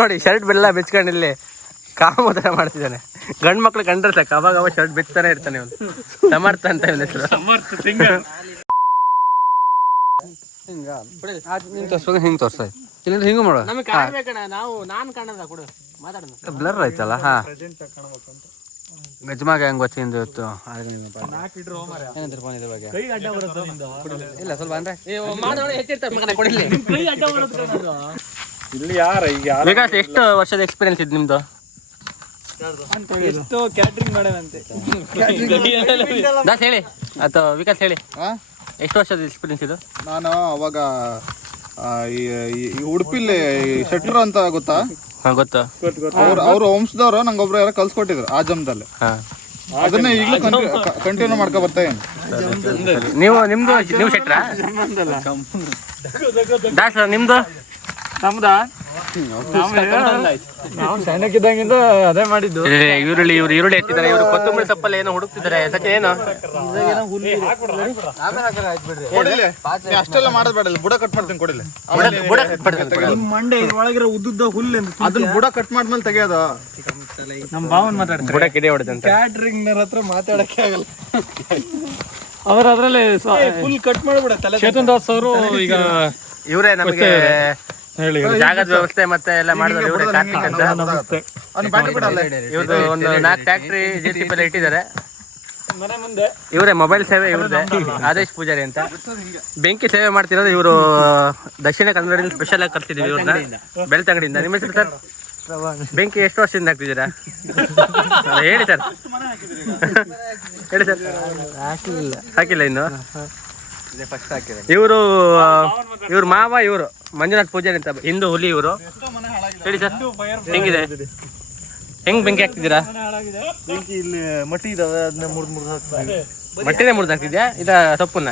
ನೋಡಿ ಶರ್ಟ್ ಬೆಲ್ಲ ಬೆಚ್ಕೊಂಡಿಲ್ಲಿ ಕಾಮೋದರ ಮಾಡ್ತಿದ್ದಾನೆ. ಗಂಡು ಮಕ್ಳು ಕಂಡ್ರೆ ಸಾಕು ಅವಾಗ ಅವ ಶರ್ಟ್ ಬೆಚ್ತಾನೆ ಇರ್ತಾನೆ. ಅವನು ಸಮರ್ಥ ಅಂತ ಇವನ ಹೆಸರು. ಹಿಂಗೆ ತೋರ್ಸ ಇಲ್ಲಿಂದ ಹಿಂಗೆ ಮಾಡುವ ಬ್ಲರ್ ಆಯ್ತಲ್ಲ. ಹಾ ಗಜ್ಮಾಗ ಹೆಂಗ್ ಗೊತ್ತಿಂದು ಇವತ್ತು ಇಲ್ಲ ಸ್ವಲ್ಪ ಅಂದ್ರೆ ವಿಕಾಸ್ ಎಷ್ಟು ವರ್ಷದ ಎಕ್ಸ್ಪೀರಿಯನ್ಸ್ ಇದೆ ನಿಮ್ದು? ಎಷ್ಟು ಕ್ಯಾಟ್ರಿಂಗ್ ಮಾಡೋದಂತೆ ದಾಸ್ ಹೇಳಿ ಅಥವಾ ವಿಕಾಸ್ ಹೇಳಿ, ಎಷ್ಟು ವರ್ಷದ ಎಕ್ಸ್ಪೀರಿಯನ್ಸ್ ಇದು? ನಾನು ಅವಾಗ ಈ ಉಡುಪಿಲಿ ಶೆಟ್ರು ಅಂತ ಗೊತ್ತಾ? ಗೊತ್ತಾ? ಅವ್ರ ವಂಶದವ್ರು ನಂಗೊಬ್ರು ಯಾರೋ ಕಲ್ಸ್ಕೊಟ್ಟಿದ್ರು ಆ ಜಮ್ದಲ್ಲಿ. ಅದನ್ನೇ ಈಗಲೂ ಕಂಟಿನ್ಯೂ ಮಾಡ್ಕೊ ಬರ್ತಾ ಏನು. ನೀವು ಶೆಟ್ರಾ? ದಾಸ್ ನಿಮ್ದು? ನಮ್ದಾ? ನಾವು ಸಣ್ಣಕ್ಕಿದ್ದಂಗಿಂದ ಅದೇ ಮಾಡಿದ್ದು. ಈರುಳ್ಳಿ ಎತ್ತಿದ್ದಾರೆ, ಇವರು ಕೊತ್ತಂಬರಿ ಸೊಪ್ಪಲ್ಲಿ ಏನೋ ಹುಡುಕ್ತಿದ್ದಾರೆ. ಏನು ಅಷ್ಟೆಲ್ಲ ಮಾಡೋದ್ ಬೇಡ, ಬುಡ ಕಟ್ ಮಾಡ್ತೀನಿ ಕೊಡಿಲ್ಲ. ಮಂಡೆ ಒಳಗಿರೋ ಉದ್ದುದ್ದ ಹುಲ್ಲು ಅದನ್ನ ಬುಡ ಕಟ್ ಮಾಡ್ಮೇಲೆ ತೆಗಿಯೋದು. ನಮ್ ಭಾವನ್ ಮಾತಾಡ್ತಾರೆ ಬುಡ ಕಿಡೆ ಹೊಡೆದಂತೆ. ಕ್ಯಾಟ್ರಿಂಗ್ ಹತ್ರ ಮಾತಾಡಕ್ಕೆ ಆಗಲ್ಲ. ಅವ್ರ ಅದ್ರಲ್ಲಿ ಫುಲ್ ಕಟ್ ಮಾಡ್ಬಿಡ ತಲೆ. ಚೇತನ್ ದಾಸ್ ಅವರು ಈಗ ಇವರೇ ನಮಗೆ ಜಾಗದ ವ್ಯವಸ್ಥೆ ಮತ್ತೆ ಎಲ್ಲ ಮಾಡಿದ್ರು ಇವರೇ. ಕಾರ್ತಿಕ್ ಅಂತ ಇವ್ರದ್ದು ಒಂದು 4 ಫ್ಯಾಕ್ಟ್ರಿ JCB ಎಲ್ಲ ಇಟ್ಟಿದ್ದಾರೆ. ಇವರೇ ಮೊಬೈಲ್ ಸೇವೆ ಇವ್ರದ್ದೆ, ಆದೇಶ್ ಪೂಜಾರಿ ಅಂತ. ಬೆಂಕಿ ಸೇವೆ ಮಾಡ್ತಿರೋದು ಇವರು ದಕ್ಷಿಣ ಕನ್ನಡದಿಂದ ಸ್ಪೆಷಲ್ ಆಗಿ ಕರ್ತಿದೀವಿ ಇವ್ರನ್ನ, ಬೆಳ್ತಂಗಡಿಯಿಂದ. ನಿಮ್ಮ ಹೆಸರು ಸರ್? ಬೆಂಕಿ ಎಷ್ಟು ವರ್ಷದಿಂದ ಹಾಕ್ತಿದ್ದೀರಾ? ಹೇಳಿ ಸರ್, ಹೇಳಿ ಸರ್. ಹಾಕಿಲ್ಲ ಇನ್ನು. ಇವ್ರ ಮಾವ ಇವರು ಮಂಜುನಾಥ್ ಪೂಜಾರಿ ಅಂತ, ಹಿಂದೂ ಹುಲಿ ಇವರು. ಹೇಳಿ ಸರ್, ಹೆಂಗಿದೆ? ಹೆಂಗ್ ಬೆಂಕಿ ಹಾಕ್ತಿದ್ದೀರಾ? ಬೆಂಕಿ ಇಲ್ಲಿ ಮಟ್ಟಿ ಇದಾವೆ, ಅದನ್ನ ಮಟ್ಟಿನೇ ಮುರಿದು ಹಾಕ್ತಿದ್ಯಾ ಇದ ಸೊಪ್ಪನ್ನ?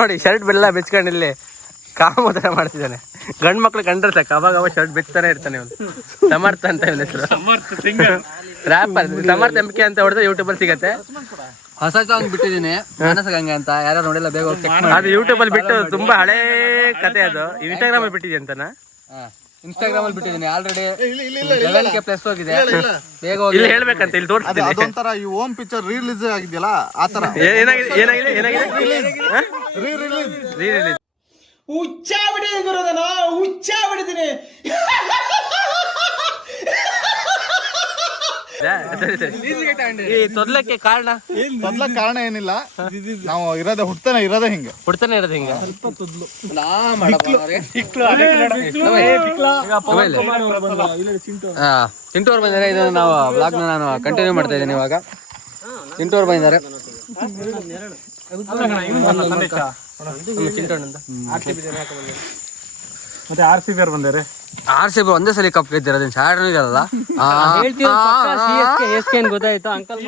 ನೋಡಿ ಶರ್ಟ್ ಬೆಲ್ಲ ಬೆಚ್ಕೊಂಡಿಲ್ಲಿ ಕಾಮೋದರ ಮಾಡ್ತಿದ್ದಾನೆ. ಗಂಡು ಮಕ್ಳು ಕಂಡ್ರೆ ಸಾಕು ಅವಾಗ ಅವ ಶರ್ಟ್ ಬೆಚ್ತಾನೆ ಇರ್ತಾನೆ. ಅವನು ಸಮರ್ಥ ಅಂತ ಇವನ ಹೆಸರು. ರ್ಯಾಪರ್ ಸಮರ್ಥ ಎಂಬಿಕೆ ಅಂತ ಹೊಡೆದ್ರೆ ಯೂಟ್ಯೂಬ್ ಅಲ್ಲಿ ಸಿಗತ್ತೆ. ಹೊಸ ಸಾಂಗ್ ಬಿಟ್ಟಿದ್ದೀನಿ ಮಾನಸಗಂಗೆ ಅಂತ, ಯಾರು ನೋಡಿಲ್ಲ ಬೇಗ ಹೋಗಿ ಚೆಕ್ ಮಾಡಿ. ಅದು ಯೂಟ್ಯೂಬ್ ಅಲ್ಲಿ ಬಿಟ್ಟು ತುಂಬಾ ಹಳೇ ಕತೆ. ಅದು ಇನ್ಸ್ಟಾಗ್ರಾಮ್ ಅಲ್ಲಿ ಬಿಟ್ಟಿದೆ ಅಂತನಾ? ಇನ್ಸ್ಟಾಗ್ರಾಮ್ ಅಲ್ಲಿ ಬಿಟ್ಟಿದ್ದೀನಿ ಆಲ್ರೆಡಿ. 11K ಪ್ಲಸ್ ಹೋಗಿದೆ. ಬೇಗ ಹೋಗಿ ಇಲ್ಲಿ ಹೇಳ್ಬೇಕಂತ ಇಲ್ಲಿ ತೋರಿಸ್ತೀನಿ. ಅದೊಂಥರ ಈ ಓಮ್ ಪಿಕ್ಚರ್ ರಿಲೀಸ್ ಆಗಿದೆಯಲ್ಲ ಆ ತರ. ರೀ ಹುಚ್ಚ ಬಿಡಿದೀನಿ ಗುರುದನ, ಹುಚ್ಚ ಬಿಡಿದೀನಿ. ಈ ತೊದ್ಲಕ್ಕೆ ಕಾರಣ ಏನಿಲ್ಲ, ನಾವು ಇರೋದೇ ಹುಡ್ತಾನೆ ಇರೋದೇ ಹಿಂಗೆ. ಇರೋದು ಹಿಂಗೆ. ಚಿಂಟು ಅವ್ರು ಬಂದಿದ್ದಾರೆ. ಇದನ್ನು ನಾವು ಬ್ಲಾಗ್ನ ನಾನು ಕಂಟಿನ್ಯೂ ಮಾಡ್ತಾ ಇದ್ದೀನಿ ಇವಾಗ. ಚಿಂಟು ಅವ್ರು ಬಂದಿದ್ದಾರೆ. ಮತ್ತೆ RCB ಅವ್ರು ಬಂದಾರೆ. RCB ಒಂದೇ ಸಲ ಕಪ್ ಗೆದ್ದಿರೋದು, ಶಾರ್ಟ್ ಇದಲ್ಲ. ಗೊತ್ತಾಯ್ತು ಅಂಕಲ್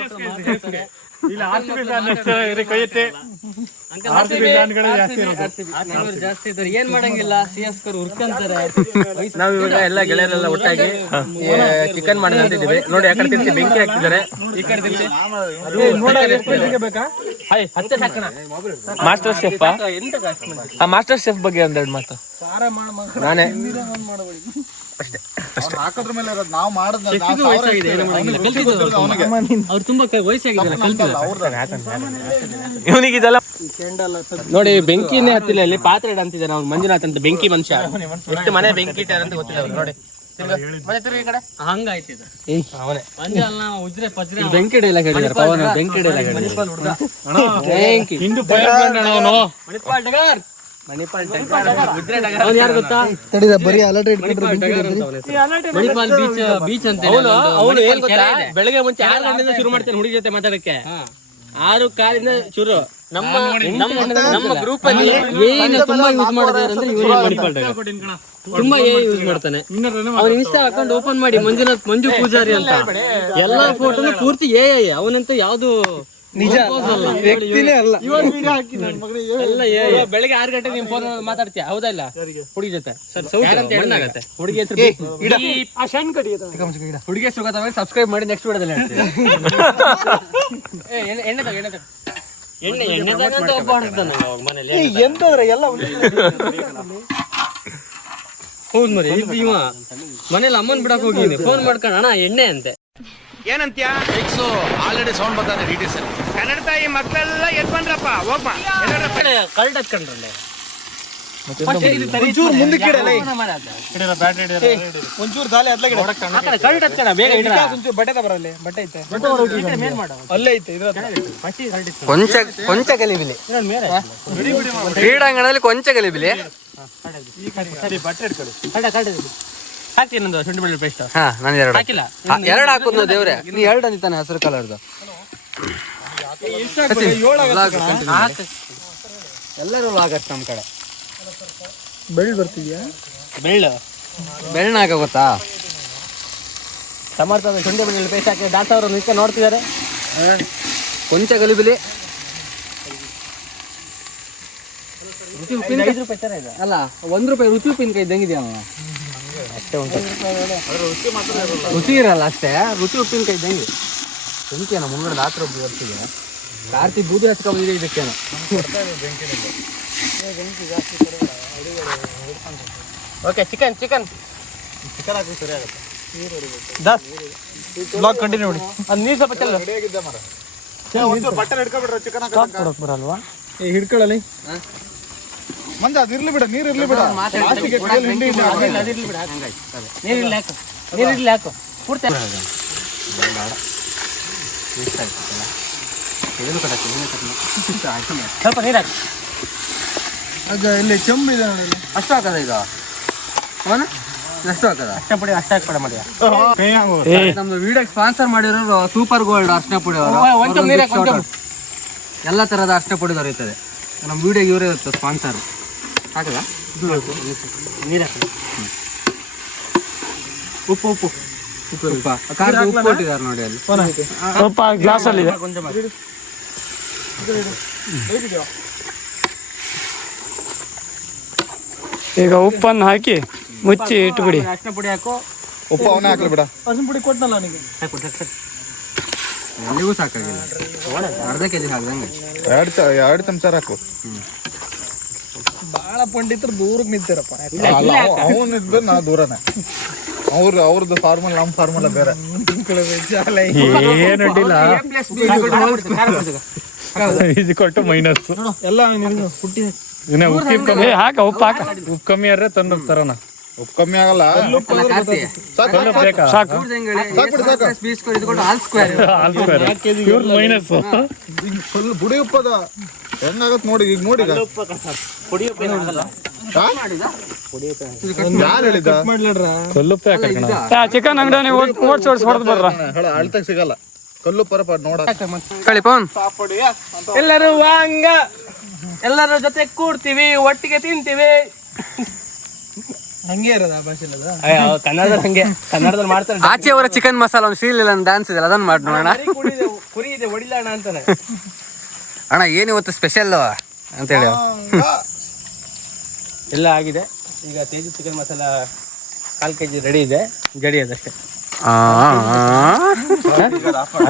ಏನ್ ಮಾಡಂಗಿಲ್ಲ. ನಾವ್ ಇವಾಗ ಎಲ್ಲ ಗೆಳೆಯರೆಲ್ಲ ಒಟ್ಟಾಗಿ ಚಿಕನ್ ಮಾಡಿ ಅಂತಿದ್ದೀವಿ. ನೋಡಿ ಆ ಕಡೆ ತಿರ್ಸಿ ಬೆಂಕಿ ಹಾಕ್ತಿದ್ದಾರೆ, ಈ ಕಡೆ ತಿರ್ಸಿ ಮಾಸ್ಟರ್ ಶೆಫ್. ಆ ಮಾಸ್ಟರ್ ಶೆಫ್ ಬಗ್ಗೆ ಒಂದೆರಡು ಮಾತು. ನಾನೇ ಅಷ್ಟೇ ಹಾಕೋದ್ರ ಮೇಲೆ ಇರೋದು ನಾವು ಮಾಡೋದು. ಅವ್ರು ತುಂಬಾ ವಯಸ್ಸಾಗಿದ್ದಾರೆ, ಇವನಿಗೆ ಇದೆಲ್ಲ ನೋಡಿ. ಬೆಂಕಿನೇ ಹತ್ತಿಲ್ಲ, ಇಲ್ಲಿ ಪಾತ್ರೆ ಅಂತಿದ್ದಾನೆ ಅವ್ನು. ಮಂಜುನಾಥ್ ಅಂತ ಬೆಂಕಿ ಮನುಷ್ಯ. ಎಷ್ಟು ಮನೆ ಬೆಂಕಿ ಇಟ್ಟಾರ ಅಂತ ಗೊತ್ತಿಲ್ಲ ಅವ್ರು. ನೋಡಿ ಹಂಗಾಯ್ತು. ಬೆಂಕಿ ಡೈಲಾಗ್ ಹೇಳಿದ್ದಾರೆ ಪವನ್. ಬೆಂಕಿ ಡೈಲಾಗ್ ಯಾರು ಗೊತ್ತಾ? ಮಣಿಪಾಲ್ ಬೀಚ್ ಅಂತ. ಅವನು ಏನ್ ಗೊತ್ತಾ, ಬೆಳಗ್ಗೆ ಮುಂಚೆ 6 ಗಂಟೆಯಿಂದ ಶುರು ಮಾಡ್ತಾನೆ ಹುಡುಗಿ ಜೊತೆ ಮಾತಾಡಕ್ಕೆ. 6 ಕಾಲಿಂದ ಶುರು. ನಮ್ಮ ಗ್ರೂಪ್ ಅಲ್ಲಿ ಏನು ತುಂಬಾ ಯೂಸ್ ಮಾಡಿದಾರೆ ಅಂದ್ರೆ ಇವರೇ ಮಣಿಪಾಲ್ ತುಂಬಾ ಯೂಸ್ ಮಾಡ್ತಾನೆ. ಅವ್ನ ಇನ್ಸ್ಟಾ ಅಕೌಂಟ್ ಓಪನ್ ಮಾಡಿ ಮಂಜು ಪೂಜಾರಿ ಅಂತ, ಎಲ್ಲಾ ಫೋಟೋನು ಪೂರ್ತಿ ಅವನಂತೂ ಯಾವ್ದು ನಿಜ ವ್ಯಕ್ತಿನೇ ಅಲ್ಲ. ಬೆಳಗ್ಗೆ 6 ಗಂಟೆ ನಿಮ್ ಫೋನ್ ಮಾತಾಡ್ತೀಯ, ಹೌದಾ ಇಲ್ಲ? ಹುಡುಗಿ ಜೊತೆ ಹುಡುಗಿ ಹೆಸರು ಹುಡುಗಿ ಹೆಸರು ಸಬ್ಸ್ಕ್ರೈಬ್ ಮಾಡಿ ನೆಕ್ಸ್ಟ್ ವಿಡಿಯೋದಲ್ಲಿ ಎಣ್ಣೆ ತಗ ಎಣ್ಣೆದಾಗಂತ ಒಬ್ಬ ಆಡ್ತಾನೆ ಅವಾಗ ಮನೇಲಿ ಎಂತಂದ್ರೆ ಎಲ್ಲ ಹೌದ್ ಮರಿ ಇವ ಮನೇಲಿ ಅಮ್ಮನ್ ಬಿಡಕ್ ಹೋಗಿನಿ ಫೋನ್ ಮಾಡ್ಕೊಂಡು ಅಣ್ಣ ಎಣ್ಣೆ ಅಂತೆ ಏನಂತ್ಯ ಆಲ್ರೆಡಿ ಸೌಂಡ್ ಬರ್ತಾನೆ ಡಿಟಿಸ್ ಕನ್ನಡ ತಾಯಿ ಮಕ್ಕಳೆಲ್ಲ ಎದ್ ಬಂದ್ರಪ್ಪ ಹೋಗ್ಬಾ ಕಲ್ಟ್ ಹಚ್ಕೊಂಡ್ರಲ್ಲೇ ಒಂಚೂರು ಮುಂದಕ್ಕೆ ಒಂಚೂರು ದಾಲೆ ಅದ್ಲಾಗ ಕಲ್ಟ್ ಹಚ್ಕೊಂಡ ಬೇಗ ಒಂಚೂರು ಬಟ್ಟೆ ಬರಲ್ಲ ಬಟ್ಟೆ ಐತೆ ಅಲ್ಲೇ ಐತೆ ಕೊಂಚ ಗಲಿಬಿಲಿ ಕ್ರೀಡಾಂಗಣದಲ್ಲಿ ಕೊಂಚ ಗಲಿಬಿಲಿ. ಹಾಕ್ತೀನಿ ನಂದು ಶುಂಠಿ ಬೆಳ್ಳುಳ್ಳಿ ಪೇಸ್ಟ್. ಹಾ ನಾನು ಎರಡು ಹಾಕಿಲ್ಲ ಎರಡು ಹಾಕುದು ದೇವ್ರೆ. ನೀ ಎರಡು ಅಂತಾನೆ ಹಸಿರು ಕಲರ್ದು ಎಲ್ಲರೂ ಲಾಗತ್ ನಮ್ಮ ಕಡೆ. ಬೆಳ್ಳು ಬರ್ತಿದ್ಯಾ? ಬೆಳ್ಳನಾಗ ಗೊತ್ತಾ? ಟಮಾಟೋ ಶುಂಠಿ ಬೆಳ್ಳುಳ್ಳಿ ಪೇಸ್ಟ್ ಹಾಕಿ ಡಾಕ್ಟರ್ ಅವರು ನಿಂತ್ಕೊಂಡು ನೋಡ್ತಿದ್ದಾರೆ. ಕೊಂಚ ಗಲಿಬಿಲಿ ರುಚಿ ಉಪ್ಪಿನಕಾಯಿ ಅಲ್ಲ, ₹1 ರುಚಿ ಉಪ್ಪಿನಕಾಯಿ ಇದ್ದಂಗಿದ್ಯಾ ಅಷ್ಟೇ ಉಂಟು. ರುಚಿ ಇರಲ್ಲ ಅಷ್ಟೇ, ರುಚಿ ಉಪ್ಪಿನಕಾಯಿ ಇದ್ದಂಗೆ. ಬೆಂಕಿಯನ ಮುಂಗಡೆ ರಾತ್ರಿ ಒಬ್ಬ ಬರ್ತಿದೆ ಕಾರ್ತಿ ಬೂದಿ ಹಚ್ಕೊ ಬಂದಿದೆ ಇದಕ್ಕೇನು. ಓಕೆ ಚಿಕನ್ ಹಾಕಿ ಸರಿ ಆಗುತ್ತೆ. ಬ್ಲಾಗ್ ಕಂಟಿನ್ಯೂ ಮಾಡಿ. ಅದು ನೀರು ಸ್ವಲ್ಪ ಚೆಲ್ಲ ಬಟ್ಟೆ ಹಿಡ್ಕೊಬಿಡ್ರ ಚಿಕನ್ ಬರಲ್ವಾ? ಹಿಡ್ಕೊಳ್ಳಿ ಮಂಜ, ಅದು ಇರ್ಲಿ ಬಿಡ, ನೀರು ಇರ್ಲಿ ಬಿಡ. ನೀರಿಲ್ಲ ಹಾಕು ಪೂರ್ತಿ ಸ್ವಲ್ಪ ನೀರು ಹಾಕು. ಅದು ಇಲ್ಲಿ ಚೆಂಬು ಇದೆ ನೋಡಿ. ಅಷ್ಟು ಹಾಕದ ಈಗ ಅವನು ಎಷ್ಟು ಹಾಕದ? ಅಷ್ಟೇ ಪುಡಿ ಅಷ್ಟೇ ಹಾಕಿ ಪಡ ಮಾಡಿ. ನಮ್ದು ವಿಡಿಯೋಗೆ ಸ್ಪಾನ್ಸರ್ ಮಾಡಿರೋರು ಸೂಪರ್ ಗೋಲ್ಡ್ ಅರ್ಶಿನ ಪುಡಿ ಒಂಚೂರು ನೀರು ಹಾಕು, ಒಂಚೂರು. ಎಲ್ಲ ತರಹದ ಅರ್ಶಿನ ಪುಡಿ ದೊರೆಯುತ್ತದೆ ನಮ್ಮ ವಿಡಿಯೋಗೆ. ಇವರೇ ಇರುತ್ತೆ ಸ್ಪಾನ್ಸರ್. ಹಾಕದ ನೀರು ಹಾಕಿ. ಉಪ್ಪು ಖಾರದ ಉಪ್ಪು ಕೊಟ್ಟಿದ್ದಾರೆ ನೋಡಿ ಅಲ್ಲಿ. ಸ್ವಲ್ಪ ಗ್ಲಾಸಲ್ಲಿ ಇದೆ. ಈಗ ಉಪ್ಪನ್ನು ಹಾಕಿ ಮುಚ್ಚಿ ಇಟ್ಬಿಡಿ. ಅರ್ಶಿನ ಪುಡಿ ಹಾಕು. ಉಪ್ಪು ಅವನೇ ಹಾಕ್ಲಿ ಬಿಡ. ಅರ್ಶಿನ ಪುಡಿ ಕೊಟ್ಟನಲ್ಲ ನನಗೆ. ಎಲ್ಲಿಗೂ ಸಾಕಾಗಿಲ್ಲ, ಅರ್ಧ ಕೆಜಿ ಹಾಕ್ದಂಗೆ. 2 ಚಮಚ ಹಾಕು. ಬಾಳ ಪಂಡಿತರು ದೂರಕ್ಕೆ ನಿಂತಿರಪ್ಪ. ಅವನ್ ಇದ್ದ ನಾ ದೂರನೇ. ಅವ್ರದ್ದು ಫಾರ್ಮಲ್, ನಮ್ಮ ಫಾರ್ಮಲ್ ಬೇರೆ. ಏನು ಅಡ್ಡಿಲ್ಲ. ಇದು ಕೊಟ್ಟು ಮೈನಸ್ ಎಲ್ಲ ಪುಟ್ಟಿ ಹಾಕ. ಉಪ್ಪು ಹಾಕ. ಉಪ್ಪು ಕಮ್ಮಿ ಆದ್ರೆ ತಂದು ತರೋಣ. ಉಪ್ಪು ಕಮ್ಮಿ ಆಗಲ್ಲ. ಸಾಕು ಮೈನಸ್ ಫುಲ್ ಬುಡಿ ಉಪ್ಪದ ಹೆಂಗಾಗತ್ ನೋಡಿ. ಈಗ ನೋಡಿ ಯಾರು ಹೇಳಿದ? ಚಿಕನ್ ಅಂಗಡಿ ಓಡಿಸಿ ಹೊಡೆದು ಬರ್ರ. ಅಳ್ತಾಗ ಸಿಗಲ್ಲ ಕಲ್ಲುಪ್ಪರ ನೋಡ. ಕಳಿ ಪವನ್, ಎಲ್ಲರೂ ವಾಂಗ, ಎಲ್ಲರ ಜೊತೆ ಕೂಡ್ತೀವಿ, ಒಟ್ಟಿಗೆ ತಿಂತೀವಿ. ಹಂಗೆ ಇರೋದ ಭಾಷೆ ಕನ್ನಡದಲ್ಲಿ ಹಂಗೆ, ಕನ್ನಡದಲ್ಲಿ ಮಾಡ್ತಾರೆ. ಆಚೆ ಅವರ ಚಿಕನ್ ಮಸಾಲ ಒಂದು ಶ್ರೀಲೀಲ ಡ್ಯಾನ್ಸ್ ಇದೆ, ಅದನ್ನ ಮಾಡಿ ನೋಡೋಣ. ಕುರಿ ಇದೆ ಹೊಡಿಲಣ್ಣ ಅಂತಾನೆ. ಅಣ್ಣ ಏನಿವತ್ತು ಸ್ಪೆಷಲ್ ಅಂತೇಳಿ ಎಲ್ಲ ಆಗಿದೆ. ಈಗ Teju chicken masala 1/4 kg ready ಇದೆ. ಜಡಿ ಅದಷ್ಟೇ,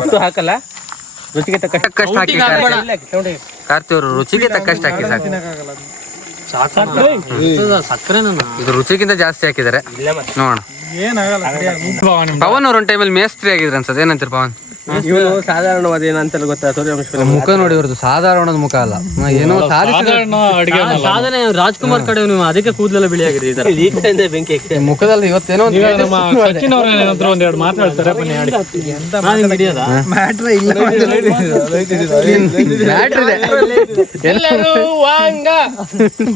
ಅಷ್ಟು ಹಾಕಲ್ಲ. ರುಚಿಗೆ ತಕ್ಕಷ್ಟು ಹಾಕಿ ಕಾರ್ತಿ ಅವರು ರುಚಿಗೆ ತಕ್ಕಷ್ಟು ಹಾಕಿ ಸಾಕು. ಸಕ್ಕರೆ ಇದು ರುಚಿಗಿಂತ ಜಾಸ್ತಿ ಹಾಕಿದ್ದಾರೆ ನೋಡೋಣ. ಏನಾಗಲ್ಲ. ಪವನ್ ಅವ್ರ ಒಂದು ಟೈಮಲ್ಲಿ ಮೇಸ್ತ್ರಿ ಆಗಿದ್ರು ಅನ್ಸತ್ತೆ. ಏನಂತೀರಿ ಪವನ್? ಇವನು ಸಾಧಾರಣವಾದ ಏನಂತ ಗೊತ್ತಾ? ಸೂರ್ಯವಂಶ ಮುಖ ನೋಡಿ ಇವ್ರದ್ದು ಸಾಧಾರಣದ ಮುಖ ಅಲ್ಲ, ಏನೋ ಸಾಧನೆ. ರಾಜ್ಕುಮಾರ್ ಕಡೆ ನೀವು ಅದಕ್ಕೆ ಕೂದಲೆಲ್ಲ ಬಿಳಿ ಆಗಿದೆ. ಈ ಕಡೆಯಿಂದ ಬೆಂಕಿ ಮುಖದಲ್ಲಿ ಇವತ್ತೇನೋ ಒಂದೆರಡು ಮಾತಾಡ್ತಾರೆ. ಎಲ್ಲರೂ ವಾಂಗ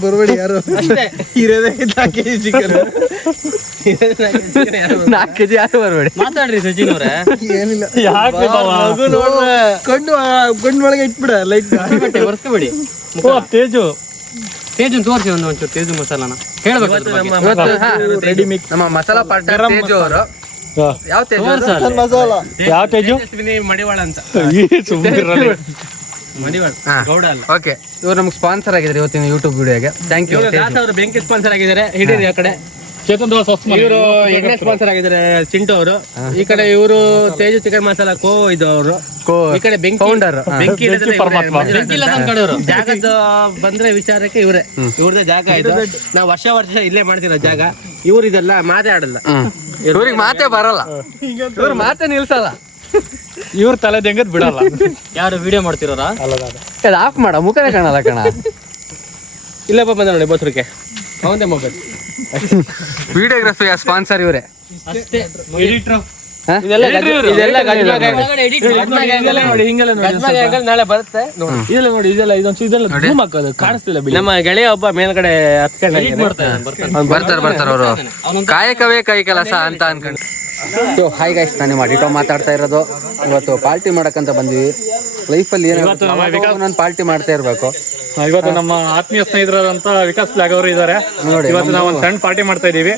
ಬರ್ಬೇಡಿ ಯಾರು. ಅಷ್ಟೇ. 4 kg ಚಿಕನ್, 4 kg ಯಾರು ಬರ್ಬೇಡಿ. ಮಾತಾಡ್ರಿ ಸಚಿನ್ ಅವ್ರೆ. ಏನಿಲ್ಲ, ಕಣ್ಣು ಒಳಗೆ ಇಟ್ಬಿಡ ಲೈಟ್ ಒರೆಸ್ಕೊಬೇಡಿ. ತೇಜು ತೋರಿಸಿ ಒಂಚೂರು ತೇಜು ಮಸಾಲಾನ ಹೇಳ್ಬೇಕು. ರೆಡಿ ಮಿಕ್ಸ್ ನಮ್ಮ ಮಸಾಲಾ ಪಾರ್ಟ್ನರ್ ತೇಜು ಅವರು. ಯಾವ ತೇಜು? ಮಸಾಲ ಯಾವ ತೇಜು? ಮಡಿವಾಳ ಅಂತ. ಮಡಿವಾಳ ಗೌಡ ಅಲ್ಲ. ಓಕೆ, ಇವ್ರು ನಮ್ಗೆ ಸ್ಪಾನ್ಸರ್ ಆಗಿದ್ದಾರೆ ಇವತ್ತಿನ ಯೂಟ್ಯೂಬ್ ವಿಡಿಯೋಗೆ. Thank you. ಅವರು ಬೆಂಕಿ ಸ್ಪಾನ್ಸರ್ ಆಗಿದ್ದಾರೆ. ಹಿಡೀರಿ ಆ ಕಡೆ. ಚೇತನ್ ದಾಸ್ ಇವರು ಎಣ್ಣೆ ಸ್ಪಾನ್ಸರ್ ಆಗಿದ್ದಾರೆ ಚಿಂಟು ಅವರು. ಈ ಕಡೆ ಇವರು ತೇಜು ಚಿಕನ್ ಮಸಾಲ ಇದು ಅವರು. ಈ ಕಡೆ ಬೆಂಕಿ ಫೌಂಡರ್, ಬೆಂಕಿ ಜಾಗದ ಬಂದ್ರೆ ವಿಚಾರಕ್ಕೆ ಇವ್ರದೇ ಜಾಗ ಇದು. ನಾವು ವರ್ಷ ಇಲ್ಲೇ ಮಾಡ್ತಿರೋ ಜಾಗ. ಇವ್ರು ಇದೆಲ್ಲ ಮಾತೇ ಆಡಲ್ಲ, ಇವ್ರಿಗೆ ಮಾತೇ ಬರಲ್ಲ, ಇವ್ರು ಮಾತೇ ನಿಲ್ಸಲ್ಲ. ಇವ್ರ ತಲೆ ಹೆಂಗದ್ ಬಿಡಲ್ಲ. ಯಾರು ವಿಡಿಯೋ ಮಾಡ್ತಿರೋರ? ಅದು ಆಫ್ ಮಾಡ, ಮುಖನೇ ಕಾಣಲ್ಲ ಕಣ. ಇಲ್ಲಪ್ಪ ಬಂದ ನೋಡಿ ಬೋಸ್ರಿಗೆ ಅವಂದೇ ಮೊಬೈಲ್. ವಿಡಿಯೋಗ್ರಫಿ ಸ್ಪಾನ್ಸರ್ ಇವರೇ. ಅಷ್ಟೇ. ನಾಳೆ ಬರುತ್ತೆ ಇದೆಲ್ಲ ನೋಡಿ, ಇದೆಲ್ಲ ಝೂಮ್ ಹಾಕೋದು ಕಾಣಿಸ್ತಿಲ್ಲ. ನಮ್ಮ ಗೆಳೆಯ ಒಬ್ಬ ಮೇಲ್ಗಡೆ ಬರ್ತಾರೆ ಅವರು. ಕಾಯಕವೇ ಕೈ ಕೆಲಸ ಅಂತ ಅನ್ಕೊಂಡು. ಹಾಯ್ ಗೈಸ್, ನಾನು ನಿಮ್ಮ ಡಿಟೋ ಮಾತಾಡ್ತಾ ಇರೋದು. ಇವತ್ತು ಪಾರ್ಟಿ ಮಾಡಕ್ಕಂತ ಬಂದ್ವಿ. ಲೈಫಲ್ಲಿ ನಾನು ಪಾರ್ಟಿ ಮಾಡ್ತಾ ಇರ್ಬೇಕು. ಇವತ್ತು ನಮ್ಮ ಆತ್ಮೀಯ ಸ್ನೇಹಿತರಾದಂತ ವಿಕಾಸ್ ಫ್ಲಾಗ್ ಅವರು ಇದ್ದಾರೆ. ಇವತ್ತು ನಾವು ಒಂದು ಸಣ್ಣ ಪಾರ್ಟಿ ಮಾಡ್ತಾ ಇದೀವಿ.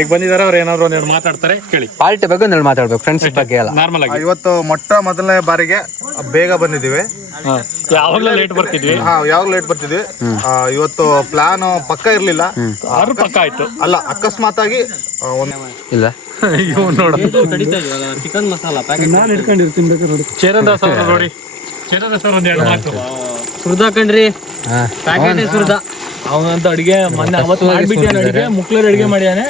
ಈಗ ಬಂದಿದ್ದಾರೆ, ಅವ್ರು ಏನಾದ್ರು ಒಂದೆರಡು ಮಾತಾಡ್ತಾರೆ, ಕೇಳಿ. ಪಾರ್ಟಿ ಬಗ್ಗೆ ಒಂದೆರಡು ಮಾತಾಡ್ಬೇಕು, ಫ್ರೆಂಡ್ಶಿಪ್ ಬಗ್ಗೆ ಎಲ್ಲ. ನಾರ್ಮಲ್ ಆಗಿ ಇವತ್ತು ಮೊದಲನೇ ಬಾರಿಗೆ ಬೇಗ ಬಂದಿದ್ದೀವಿ. ಯಾವಾಗ್ಲೂ ಲೇಟ್ ಬರ್ತಿದ್ವಿ. ಯಾವಾಗ ಲೇಟ್ ಬರ್ತಿದ್ವಿ. ಇವತ್ತು ಪ್ಲಾನ್ ಪಕ್ಕ ಇರ್ಲಿಲ್ಲ, ಆದ್ರೂ ಪಕ್ಕ ಆಯ್ತು. ಅಲ್ಲ ಅಕಸ್ಮಾತ್ ಆಗಿ ಇಲ್ಲ ಚಿಕನ್ ಮಸಾಲ ಪ್ಯಾಕೆಟ್ ಚೇತನ್ ದಾಸ್ ಅವರು ನೋಡಿ, ಚೇತನ್ ದಾಸ್ ಅವರು ಒಂದೆರಡು ಮಾತು. ಸುರ್ದಾ ಕಣ್ರಿ, ಪ್ಯಾಕೆಟ್ ಸುರ್ದಾ. ಅವನಂತ ಅಡಿಗೆ ಮೊನ್ನೆ ಅವತ್ತು ಮಾಡ್ಬಿಟ್ಟಿಯಾನ, ಅಡಿಗೆ ಮುಕ್ಳರ್ ಅಡಿಗೆ ಮಾಡ್ಯಾನೆ.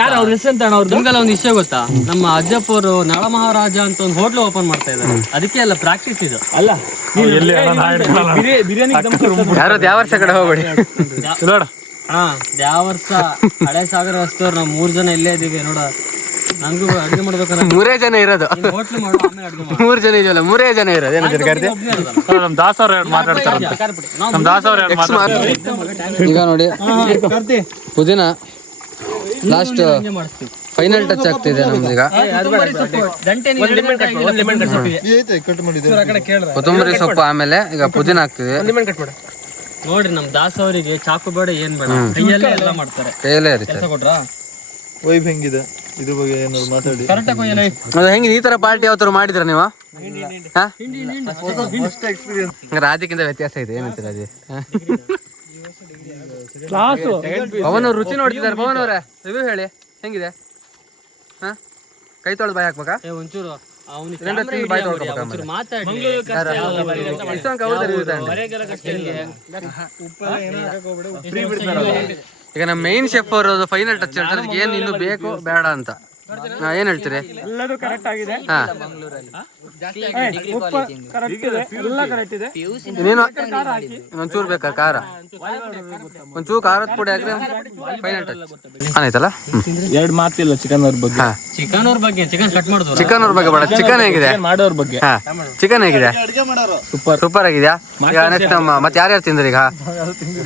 ಯಾರು ಅವ್ರ ಹೆಸರು ಅಂತ ನಿಮ್ಗೆಲ್ಲ ಒಂದು ವಿಷಯ ಗೊತ್ತಾ? ನಮ್ಮ ಅಜ್ಜಪ್ಪ ಅವರು ನಳ ಮಹಾರಾಜ ಅಂತ ಒಂದು ಹೋಟ್ಲು ಓಪನ್ ಮಾಡ್ತಾ ಇದ್ದಾರೆ. ಅದಕ್ಕೆ ಎಲ್ಲ ಪ್ರಾಕ್ಟೀಸ್ ಇದು ಅಲ್ಲ. ಬಿರಿಯಾನಿ ಯಾರು ಯಾವ ವರ್ಷ ಕಡೆ ಹೋಗ್ಬೇಡಿ ನೋಡ. ಯಾವ ವರ್ಷ ಹಳೆ ಸಾಗರ ರಸ್ತವ್ರು ನಾವು 3 ಜನ ಇಲ್ಲೇ ಇದೀವಿ ನೋಡ. ನಂಗೂ ಅಡಿಗೆ ಮಾಡ್ಬೇಕಂದ್ರೆ 3 ಜನ ಇರೋದು. ಹೋಟ್ಲು ಮಾಡು, ಆಮೇಲೆ ಅಡಿಗೆ ಮಾಡು. 3 ಜನ ಇದೆಯಲ್ಲ, 3 ಜನ ಇರೋದು. ಏನಂತಾರೆ ಕರ್ತಿ? ನಮ್ ದಾಸ್ ಅವ್ರು ಮಾತಾಡ್ತಾರಂತ. ನಮ್ ದಾಸ್ ಅವ್ರು ಈಗ ನೋಡಿ, ಪುದೀನ ಲಾಸ್ಟ್ ಫೈನಲ್ ಟಚ್ ಆಗ್ತಿದೆ ನಮ್ದೀಗ. ಕೊತ್ತಂಬರಿ ಸೊಪ್ಪು, ಆಮೇಲೆ ಈಗ ಪುದೀನ ಆಗ್ತಿದೆ. ನೋಡ್ರಿ ನಮ್ ದಾಸ್ ಅವರಿಗೆ ಚಾಕು ಬೇಡ, ಏನ್ ಬೇಡ, ಕೈಯಲ್ಲೇ ಎಲ್ಲ ಮಾಡ್ತಾರೆ. ಕೈಯಲ್ಲೇ ಇರುತ್ತೆ. ವೈಬ್ ಹೆಂಗಿದೆ ಇದ್ರ ಬಗ್ಗೆ ಏನಾದ್ರು ಮಾತಾಡಿ. ಅದು ಹೆಂಗಿದೆ? ಈ ತರ ಪಾರ್ಟಿ ಯಾವತ್ತಾರು ಮಾಡಿದ್ರ ನೀವು? ರಾಜಕ್ಕಿಂತ ವ್ಯತ್ಯಾಸ ಇದೆ. ಏನಂತೀರ ಅದೇ? ಪವನ್ ಅವ್ರು ರುಚಿ ನೋಡ್ತಿದ್ದಾರೆ. ಪವನ್ ಅವ್ರೆ ರಿವ್ಯೂ ಹೇಳಿ, ಹೆಂಗಿದೆ? ಕೈ ತೊಳೆದು ಬಾಯಿ ಹಾಕ್ಬೇಕಾ? ಒಂಚೂರು ಬಾಯಿ ತೊಳ್ಕೊಬೇಕಾ? ಈಗ ನಮ್ಮ ಮೈನ್ ಶೆಫ್ ಅವರು ಫೈನಲ್ ಟಚ್ ಹೇಳ್ತಾರೆ, ಅದಕ್ಕೆ ಏನ್ ಇನ್ನು ಬೇಕು ಬೇಡ ಅಂತ. ಏನ್ ಹೇಳ್ತೀರಿ? ಎಲ್ಲದೂ ಕರೆಕ್ಟ್ ಆಗಿದೆ. ಒಂಚೂರು ಬೇಕಾ ಖಾರ? ಒಂಚೂರು ಖಾರದ ಪುಡಿ ಹಾಕ್ರಿ, ಫೈನಲ್ ಟಚ್ ಆಯ್ತಲ್ಲ. 2 ಮಾತಿಲ್ಲ ಚಿಕನ್ ಅವ್ರ ಬಗ್ಗೆ. ಚಿಕನ್ ಅವ್ರ ಬಗ್ಗೆ, ಚಿಕನ್ ಕಟ್ ಮಾಡೋದು. ಚಿಕನ್ ಅವ್ರ ಬಗ್ಗೆ ಬೇಡ, ಚಿಕನ್ ಹೇಗಿದೆ? ಮಾಡೋರ್ ಬಗ್ಗೆ. ಚಿಕನ್ ಹೇಗಿದೆ? ಸೂಪರ್ ಆಗಿದ್ಯಾ? ಈಗ ನೆಕ್ಸ್ಟ್ ನಮ್ಮ ಮತ್ತೆ ಯಾರ್ಯಾರು ತಿಂದ್ರಿ?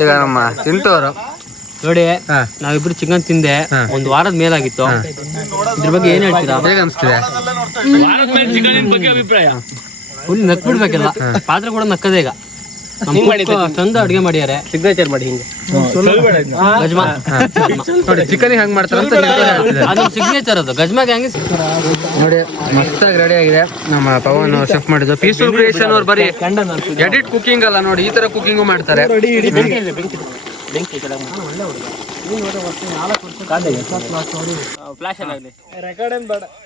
ಈಗ ನಮ್ಮ ಚಿಂಟು ಅವರು ನೋಡಿ, ನಾವಿಬ್ರು ಚಿಕನ್ ತಿಂದೆ 1 ವಾರದ ಮೇಲಾಗಿತ್ತು. ಇದ್ರ ಬಗ್ಗೆ ಏನ್ ಹೇಳ್ತೀರಾ? ಹೇಗೆ ಅನ್ಸ್ತಿದೆ? ಫುಲ್ ನಕ್ ಬಿಡ್ಬೇಕಲ್ಲ, ಪಾತ್ರೆ ಕೂಡ ನಕ್ಕದೇ. ಈಗ ಚಂದ ಅಡ್ಗೆ ಮಾಡ್ಯಾರೆ. ಸಿಗ್ನೇಚರ್ ಮಾಡಿ ಹಿಂಗೆ ಗಜ್ಮಾ ನೋಡಿ, ಚಿಕನ್ ಹೆಂಗ್ ಮಾಡ್ತಾರೆ ಅಂತ ಅದು ಸಿಗ್ನೇಚರ್. ಅದು ಗಜ್ಮಾಗೆ ಹೆಂಗೆ ನೋಡಿ, ಮಸ್ತಾಗಿ ರೆಡಿ ಆಗಿದೆ. ನಮ್ಮ ಪವನ್ ಶೆಫ್ ಮಾಡಿದ್ದು. ಪೀಸ್ಫುಲ್ ಕ್ರಿಯೇಷನ್ ಅವ್ರು ಬರೀ ಎಡಿಟ್ ಕುಕಿಂಗ್ ಅಲ್ಲ ನೋಡಿ, ಈ ತರ ಕುಕಿಂಗು ಮಾಡ್ತಾರೆ.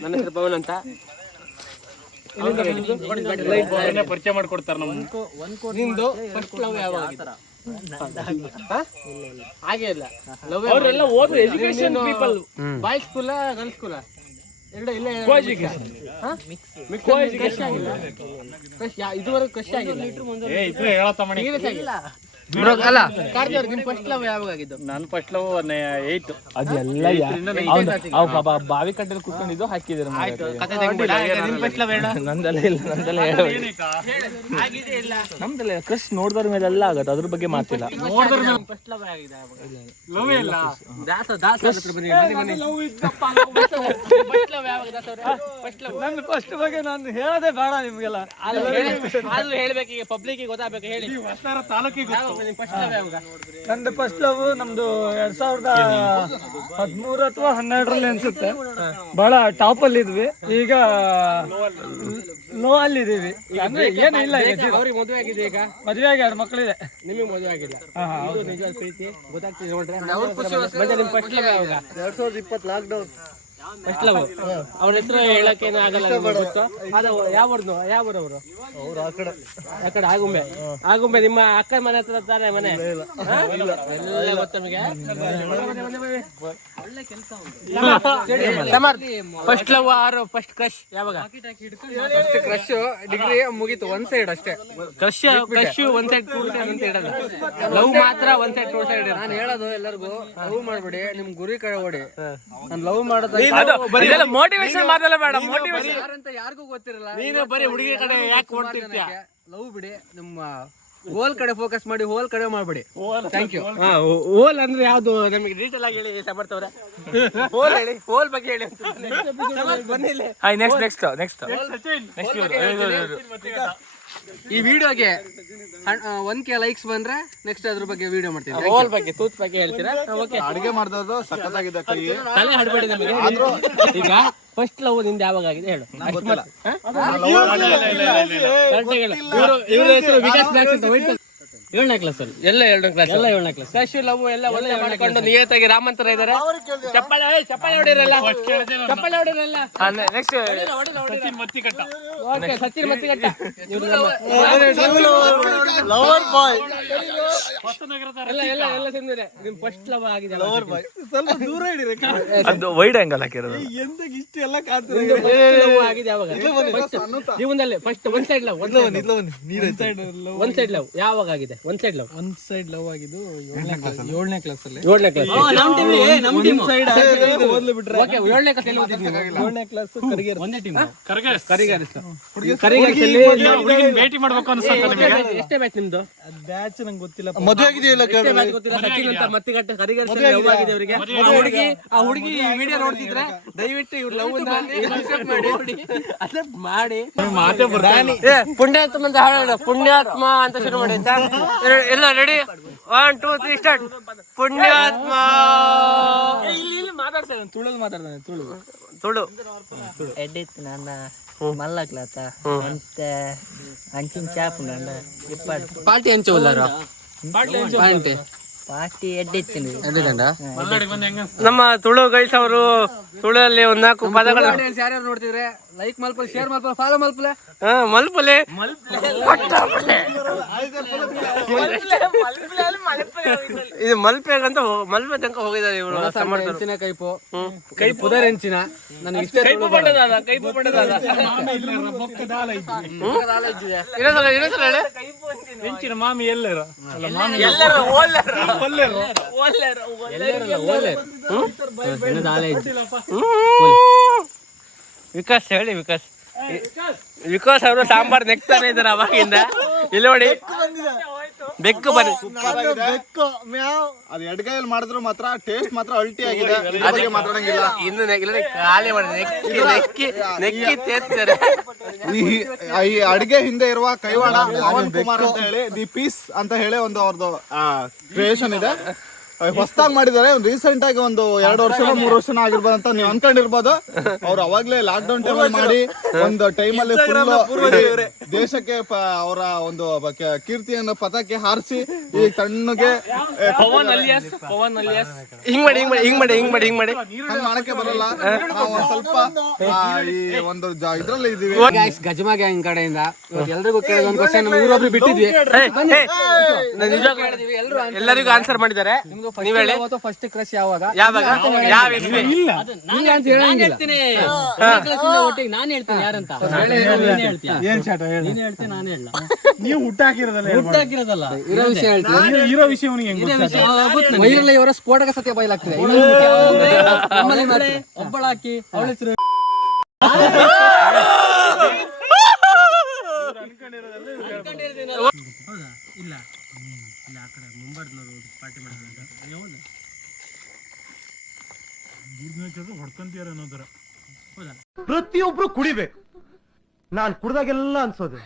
ನನ್ನ ಹೆಸರು ಪವನ್ ಅಂತ. ಪರಿಚಯ ಮಾಡ್ಕೊಡ್ತಾರ. ನಿಂದು ಫಸ್ಟ್ ಲವ್ ಯಾವಾಗ? ಹಾಗೆ ಇಲ್ಲ, ಅವರೆಲ್ಲ ಓದು ಎಜುಕೇಶನ್ ಪೀಪಲ್. ಬಾಯ್ಸ್ ಸ್ಕೂಲ ಗರ್ಲ್ಸ್ ಸ್ಕೂಲ ಇದುವರೆಗೂ ಖುಷಿ ಆಗಿಲ್ಲ. ಅಲ್ಲ ನನ್ ಫಸ್ಟ್ ಲವ್ 8. ಅದೆಲ್ಲ ಬಾವಿ ಕಟ್ಟಲ್ಲಿ ಕುತ್ಕೊಂಡಿದ್ದು ಹಾಕಿದ್ರು. ನಮ್ದೆಲ್ಲ ಕ್ರಶ್ ನೋಡಿದ್ರ ಮೇಲೆಲ್ಲ ಆಗತ್ತೆ, ಅದ್ರ ಬಗ್ಗೆ ಮಾತಿಲ್ಲ. ಫಸ್ಟ್ ಬಗ್ಗೆ ನಾನು ಹೇಳೋದೇ ಬೇಡ ನಿಮ್ಗೆಲ್ಲ. ಹೇಳ್ಬೇಕು, ಪಬ್ಲಿಕ್ ಗೊತ್ತಾಗಬೇಕು. ಹೇಳಿ, ತಾಲೂಕಿಗೆ ನಂದು ಫಸ್ಟ್ ಲವ್ ನಮ್ದು 2013 ಅಥವಾ 12ರಲ್ಲಿ ಅನ್ಸುತ್ತೆ. ಬಹಳ ಟಾಪ್ ಅಲ್ಲಿ ಇದ್ವಿ. ಈಗ ಲೋ ಅಲ್ಲಿದ್ದೀವಿ ಅಂದ್ರೆ ಏನು ಇಲ್ಲ ಈಗ ಅವ್ರಿಗೆ ಮದುವೆ ಆಗಿದೆ ಈಗ ಮದುವೆ ಆಗಿ 2 ಮಕ್ಕಳಿದೆ ನಿಮಗೆ ಮದುವೆ ಆಗಿಲ್ಲ ಇದು ನಿಜವಾದ ಪ್ರೀತಿ ಗೊತ್ತಾಗ್ತಿದೆ ನೋಡ್ರಿ ಮತ್ತೆ ನಿಮ್ಮ ಫಸ್ಟ್ ಲವ್ ಯಾವಾಗ 2020 ಲಾಕ್ಡೌನ್ ಫಸ್ಟ್ ಲವ್ ಅವ್ರ ಹೆಸರು ಹೇಳಕ್ಕೆ ಏನು ಆಗಲ್ಲ ಗೊತ್ತು ಅದು ಯಾವ ಊರವರು ಅವ್ರು ಆ ಕಡೆ ಆಗುಂಬೆ ನಿಮ್ಮ ಅಕ್ಕನ ಮನೆ ಹತ್ರ ತಾನೆ ಮನೆ ಎಲ್ಲ ಗೊತ್ತು ನಮಗೆ ಒಳ್ಳೆ ಕೆಲಸ ಫಸ್ಟ್ ಲವ್ ಆರು ಫಸ್ಟ್ ಕ್ರಶ್ ಯಾವಾಗ ಫಸ್ಟ್ ಕ್ರಶ್ ಡಿಗ್ರಿ ಮುಗೀತು ಒಂದ್ ಸೈಡ್ ಅಷ್ಟೇ crush one side two side ಅಂತ ಹೇಳಲ್ಲ ಲವ್ ಮಾತ್ರ ಒನ್ ಸೈಡ್ ಟೂ ಸೈಡ್ ನಾನು ಹೇಳೋದು ಎಲ್ಲರಿಗೂ ಲವ್ ಮಾಡ್ಬೇಡಿ ನಿಮ್ ಗುರಿ ಕಡೆ ಓಡಿ ನಾನು ಲವ್ ಮಾಡೋದು ಮೋಟಿವೇಶನ್ ಮಾತಲ್ಲ ಬೇಡ ಮೋಟಿವೇಶನ್ ಯಾರಂತ ಯಾರಿಗೂ ಗೊತ್ತಿರಲ್ಲ ನೀನು ಬರೀ ಹುಡುಗಿ ಕಡೆ ಯಾಕೆ ಓಡ್ತಿರ್ತೀಯ ಲವ್ ಬಿಡಿ ನಿಮ್ಮ ಹೋಲ್ ಕಡೆ ಫೋಕಸ್ ಮಾಡಿ ಹೋಲ್ ಕಡೆ ಮಾಡ್ಬೇಡಿ ಥ್ಯಾಂಕ್ ಯು ಹೋಲ್ ಅಂದ್ರೆ ಯಾವ್ದು ನಮಗೆ ಡೀಟೇಲ್ ಆಗಿ ಹೇಳಿ ಸಮರ್ಥವ್ರೆ ಹೋಲ್ ಹೇಳಿ ಹೋಲ್ ಬಗ್ಗೆ ಹೇಳಿ ಬನ್ನಿ ನೆಕ್ಸ್ಟ್ ಈ ವಿಡಿಯೋಗೆ 1K ಲೈಕ್ಸ್ ಬಂದ್ರೆ ನೆಕ್ಸ್ಟ್ ಅದ್ರ ಬಗ್ಗೆ ವಿಡಿಯೋ ಮಾಡ್ತೀನಿ ಹೋಲ್ ಬಗ್ಗೆ ತೂತ್ ಬಗ್ಗೆ ಹೇಳ್ತೀರಾ ಓಕೆ ಅಡಿಗೆ ಮಾಡ್ದದ್ದು ಸಖತ್ತಾಗಿದೆ ಕೈ ತಲೆ ಹಡಬೇಡಿ ನಮಗೆ ಈಗ ಫಸ್ಟ್ ಲವ್ ನಿಂದ ಯಾವಾಗ ಆಗಿದೆ ಹೇಳು ಇವ್ರ ಹೆಸರು ವಿಕಾಸ್ ಬ್ಲಾಕ್ಸ್ ಅಂತ 7ನೇ ಕ್ಲಾಸ್ ಅಲ್ಲಿ ಎಲ್ಲ 7ನೇ ಕ್ಲಾಸ್ ಕ್ರಶ್ ಲವ್ ಎಲ್ಲ ಒಳ್ಳೆ ಮಾಡ್ಕೊಂಡು ನಿಯತಾಗಿ ರಾಮಂತರ ಇದಾರೆ ಚಪ್ಪಾಳೆ ಹೊಡಿರಲ್ಲ next Sachin Mattikatta okay Sachin Mattikatta lover boy ಎಲ್ಲ ತಿಂದಿದೆ ನಿಮ್ ಫಸ್ಟ್ ಲವ್ ಆಗಿದೆ ಲವರ್ ಬಾಯ್ ಸ್ವಲ್ಪ ದೂರ ಹಿಡಿರಿ ಅದು ವೈಡ್ ಆಂಗಲ್ ಹಾಕಿರೋದು ಎಂತಕ್ಕೆ ಇಷ್ಟೆಲ್ಲ ಕಾಡ್ತಾರೆ ಆಗಿದೆ ಯಾವಾಗ ಜೀವನದಲ್ಲಿ first one side love one side love ಯಾವಾಗ ಆಗಿದೆ ಒನ್ ಸೈಡ್ ಲವ್ ಆಗಿದ್ದು 7ನೇ ಕ್ಲಾಸ್ ಅಲ್ಲಿ 7ನೇ ಕ್ಲಾಸ್ ನಮ್ ಟೀಮ್ ಸೈಡ್ ಓದ್ಲಿ ಬಿಟ್ರೆ ಓಕೆ 7ನೇ ಕ್ಲಾಸ್ ಅಲ್ಲಿ ಓದಿದ್ವಿ 7ನೇ ಕ್ಲಾಸ್ ಕರಿಗೇರ್ ಒಂದೇ ಟೀಮ್ ಭೇಟಿ ಮಾಡ್ಬೇಕು ಅನ್ಸುತ್ತೆ ನಿಮಗೆ ಎಷ್ಟೇ ಬ್ಯಾಚ್ ನಿಮ್ದು ಬ್ಯಾಚ್ ನಂಗೆ ಗೊತ್ತಿಲ್ಲ ಮದುವೆ ಆಗಿದೆಯಲ್ಲ ಗೊತ್ತಿಲ್ಲ ಸಚಿನ್ ಅಂತ ಮತ್ತಿಗಟ್ಟೆ ಕರಿಗರ್ ಲವ್ ಆಗಿದೆ ಅವರಿಗೆ ಆ ಹುಡುಗಿ ವಿಡಿಯೋ ನೋಡ್ತಿದ್ರೆ ದಯವಿಟ್ಟು ಇವ್ರು ಲವ್ ಅಕ್ಸೆಪ್ಟ್ ಮಾಡಿ ಮಾತೇ ಬರ್ತಾನೆ ಪುಣ್ಯಾತ್ಮ ಅಂತ ಹಾಡೋಣ ಪುಣ್ಯಾತ್ಮ ಅಂತ ಶುರು ಮಾಡಿ ಎಲ್ಲ ರೆಡಿ 1 2 3 ಸ್ಟಾರ್ಟ್ ಪುಣ್ಯಾತ್ಮ ಇಲ್ಲಿ ಮಾತಾಡ್ತಾನೆ ತುಳು ಎಡ್ಡಿತ್ತು ನನ್ನ ಮಲ್ಲಕ್ಲತ ಮತ್ತೆ ಅಂಚಿನ ಚಾಪು ನನ್ನ ಇಪ್ಪತ್ತು ಪಾರ್ಟಿ ಹಂಚು ಪಾರ್ಟಿ ಪಾರ್ಟಿ ಎಡ್ಡಿತ್ತು ನಮ್ಮ ತುಳು ಗೈಸ್ ಅವರು ತುಳುವಲ್ಲಿ 4 ಪದಗಳು ಯಾರ್ಯಾರು ನೋಡ್ತಿದ್ರೆ ಲೈಕ್ ಮಲ್ಪಲ್ ಶೇರ್ ಮಲ್ಪಲ್ ಫಾಲೋ ಮಲ್ಪಲ್ ಮಲ್ಪಲೆ ಇದು ಮಲ್ಪೆಗಂತ ಮಲ್ಪೆ ತನಕ ಹೋಗಿದ್ದಾರೆ ಇವರು ಹೆಂಚಿನ ಕೈ ಪುದರ್ ಹೆಂಚಿನ ನನಗೆ ಇಷ್ಟ ಹೆಂಚಿನ ಮಾಮಿ ಎಲ್ಲರೂ ವಿಕಾಸ್ ಹೇಳಿ ವಿಕಾಸ್ ಅವರು ಸಾಂಬಾರ್ ನೆಕ್ತಾನೆ ಇದಾರೆ ಅವಾಗಿಂದ ಇಲ್ಲಿ ನೋಡಿ ಬೆಕ್ಕು ಬನ್ನಿ ಅದು ಎಡ್ಗಾಯಲ್ಲಿ ಮಾಡಿದ್ರು ಮಾತ್ರ ಟೇಸ್ಟ್ ಮಾತ್ರ ಅಲ್ಟಿ ಆಗಿದೆ ಇದ್ರ ಬಗ್ಗೆ ಮಾತಾಡಂಗಿಲ್ಲ ಇನ್ನು ಖಾಲಿ ಮಾಡಿ ನೆಕ್ಕಿ ತೇರ್ತಿದ್ದಾರೆ ಈ ಅಡಿಗೆ ಹಿಂದೆ ಇರುವ ಕೈವಾಡ ಪವನ್ ಕುಮಾರ್ ಅಂತ ಹೇಳಿ ದಿ ಪೀಸ್ ಅಂತ ಹೇಳಿ ಒಂದು ಅವ್ರದ್ದು ಕ್ರಿಯೇಷನ್ ಇದೆ ಹೊಸದಾಗಿ ಮಾಡಿದ್ದಾರೆ ರೀಸೆಂಟ್ ಆಗಿ ಒಂದು 2 ವರ್ಷ 3 ವರ್ಷ ಆಗಿರ್ಬೋದು ಅಂತ ನೀವು ಅನ್ಕೊಂಡಿರ್ಬೋದು ಅವ್ರು ಅವಾಗ್ಲೇ ಲಾಕ್ ಡೌನ್ ಟೈಮ್ ಮಾಡಿ ಒಂದು ಟೈಮಲ್ಲಿ ಫುಲ್ ದೇಶಕ್ಕೆ ಅವರ ಒಂದು ಕೀರ್ತಿಯನ್ನು ಪತಾಕೆ ಹಾರಿಸಿ ಈ ತಣ್ಣಗೆ ಹಿಂಗ್ ಮಾಡಿ ಹಂಗ್ ಮಾಡಕ್ಕೆ ಬರಲ್ಲ ನಾವು ಒಂದ್ ಸ್ವಲ್ಪ ಈ ಒಂದು ಇದ್ರಲ್ಲಿ ಇದೀವಿ ಗಜಮಾ ಗ್ಯಾಂಗ್ ಕಡೆಯಿಂದ ಎಲ್ರಿಗೂ ಕೇಳಿದ ಒಂದು ಕ್ವಶನ್ ಇವರೊಬ್ರು ಬಿಟ್ಟಿದ್ವಿ ಎಲ್ಲರಿಗೂ ಆನ್ಸರ್ ಮಾಡಿದ್ದಾರೆ ನೀವ್ ಹೇಳಿ ಫಸ್ಟ್ ಕ್ರಶ್ ಯಾವಾಗ ಯಾವ ಇಸ್ವಿ ಒಟ್ಟಿಗೆ ನಾನು ಹೇಳ್ತೀನಿ ಯಾರಂತ ನೀವು ಹುಟ್ಟಾಕಿರೋದಲ್ಲ ಇರೋ ವಿಷಯ ಹೇಳ್ತೀನಿ ಇರೋ ವಿಷಯ ವೈರಲ್ ಇವರ ಸ್ಫೋಟಕ ಸತ್ಯ ಬಯಲಾಗ್ತಿದೆ ಒಬ್ಬಳಾಕಿ ಅವಳ ಹೆಸರು ಇಲ್ಲ ಆ ಕಡೆ ಮುಂಬಾಡ್ನವರು ಪಾರ್ಟಿ ಮಾಡಿದ್ರು ಹೊಡ್ಕೊಂತೀರ ಅನ್ನೋದರ ಪ್ರತಿಯೊಬ್ರು ಕುಡಿಬೇಕು. ನಾನ್ ಕುಡ್ದಾಗೆಲ್ಲ ಅನ್ಸೋದು